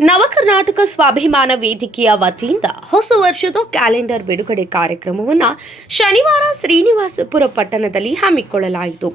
ನವಕರ್ನಾಟಕ ಸ್ವಾಭಿಮಾನ ವೇದಿಕೆಯ ವತಿಯಿಂದ ಹೊಸ ವರ್ಷದ ಕ್ಯಾಲೆಂಡರ್ ಬಿಡುಗಡೆ ಕಾರ್ಯಕ್ರಮವನ್ನು ಶನಿವಾರ ಶ್ರೀನಿವಾಸಪುರ ಪಟ್ಟಣದಲ್ಲಿ ಹಮ್ಮಿಕೊಳ್ಳಲಾಯಿತು.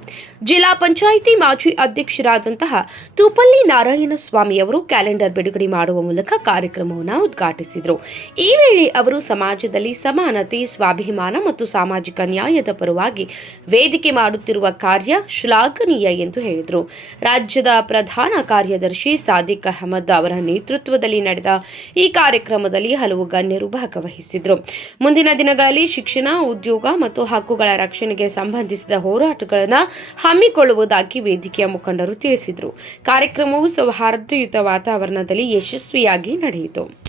ಜಿಲ್ಲಾ ಪಂಚಾಯಿತಿ ಮಾಜಿ ಅಧ್ಯಕ್ಷರಾದಂತಹ ತೂಪಲ್ಲಿ ನಾರಾಯಣಸ್ವಾಮಿ ಅವರು ಕ್ಯಾಲೆಂಡರ್ ಬಿಡುಗಡೆ ಮಾಡುವ ಮೂಲಕ ಕಾರ್ಯಕ್ರಮವನ್ನು ಉದ್ಘಾಟಿಸಿದರು. ಈ ವೇಳೆ ಅವರು ಸಮಾಜದಲ್ಲಿ ಸಮಾನತೆ, ಸ್ವಾಭಿಮಾನ ಮತ್ತು ಸಾಮಾಜಿಕ ನ್ಯಾಯದ ಪರವಾಗಿ ವೇದಿಕೆ ಮಾಡುತ್ತಿರುವ ಕಾರ್ಯ ಶ್ಲಾಘನೀಯ ಎಂದು ಹೇಳಿದರು. ರಾಜ್ಯದ ಪ್ರಧಾನ ಕಾರ್ಯದರ್ಶಿ ಸಾದಿಕ್ ಅಹಮದ್ ಅವರ ನೇತೃತ್ವದಲ್ಲಿ ನಡೆದ ಈ ಕಾರ್ಯಕ್ರಮದಲ್ಲಿ ಹಲವು ಗಣ್ಯರು ಭಾಗವಹಿಸಿದರು. ಮುಂದಿನ ದಿನಗಳಲ್ಲಿ ಶಿಕ್ಷಣ, ಉದ್ಯೋಗ ಮತ್ತು ಹಕ್ಕುಗಳ ರಕ್ಷಣೆಗೆ ಸಂಬಂಧಿಸಿದ ಹೋರಾಟಗಳನ್ನು ಹಮ್ಮಿಕೊಳ್ಳುವುದಾಗಿ ವೇದಿಕೆಯ ಮುಖಂಡರು ತಿಳಿಸಿದರು. ಕಾರ್ಯಕ್ರಮವು ಸೌಹಾರ್ದಯುತ ವಾತಾವರಣದಲ್ಲಿ ಯಶಸ್ವಿಯಾಗಿ ನಡೆಯಿತು.